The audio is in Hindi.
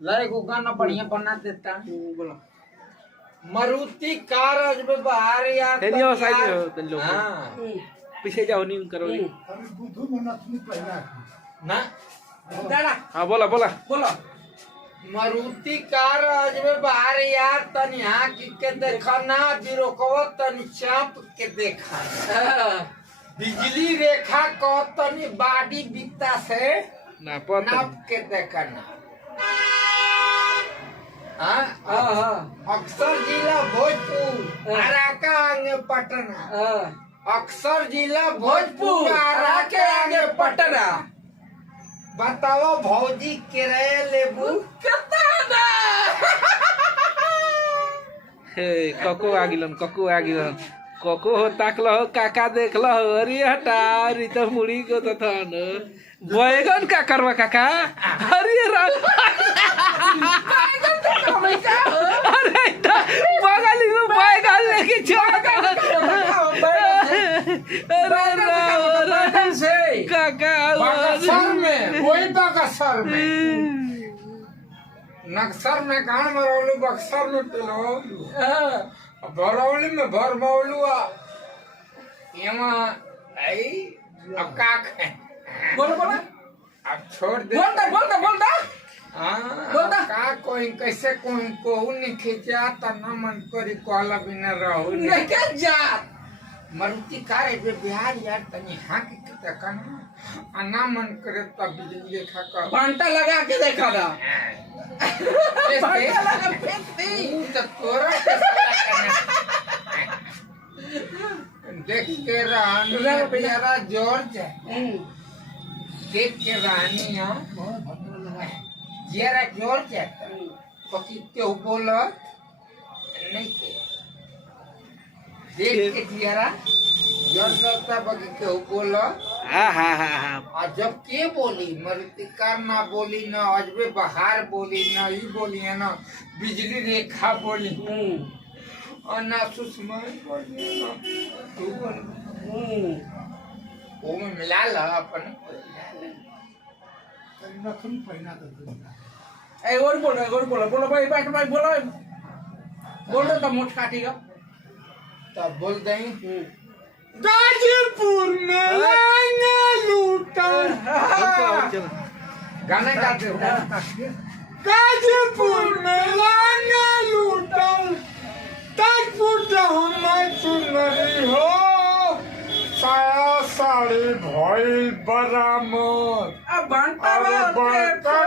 लाए को गाना बढ़िया बना देता बोला मारुति कार आज में बाहर यार तेलियो साइड में हो तुम लोग हाँ पीछे जाओ नहीं करो ना दादा हाँ बोला बोला बोला मारुति कार आज में बाहर यार तन यहाँ के देखा ना बिरोकवा तन चाप के देखा बिजली रेखा को तनी बाडी बिकता से नाप के देखा ना अक्सर जिला भोजपुर आराका आगे पटना अक्सर जिला भोजपुर आराके आगे पटना बताओ भौजी किराया लेबू कितना कको आगिलन कको हो ताकलो काका देखलो अरे हटा अरे तो मुड़ी को तो था न बैगन का करवा काका अरे अरे बगल में बैगन लेके चला से काका बक्सर में वही बक्सर में नक्सर में कहाँ मरौलू बक्सर में पिलौलू भरौली में भरमौलू यहाँ अब का बोलो बोलो अब छोड़ दे बोल दे हाँ का कोई कैसे कोई कोहू नहीं खींचा तो न मन करी कहला बिना रहू नहीं क्या जात मारुति कार है बिहार यार तनी हाँ की कहना ना मन करे तब बिजली रेखा का घंटा लगा के देखा था देख के रानी बेचारा जोर जाए देख के रानी जरा जोर जाता पति क्यों बोला नहीं के देख के जरा जोर जाता पति क्यों बोला और जब के बोली मारुति कार ना बोली ना अजबे बहार बोली ना ये बोली है ना बिजली रेखा बोली और ना सुषमा बोली ना तू बोली वो में मिला ला अपन और बोलो भाई बैठ भाई बोलो तो मुठ काटेगा तब बोल दें गाजीपुर में लाना लूटा गाना गाते हो गाजीपुर में लाना लूटा ताजपुर हम सुनरी हो साया साड़ी भइल बरामद अब घंटा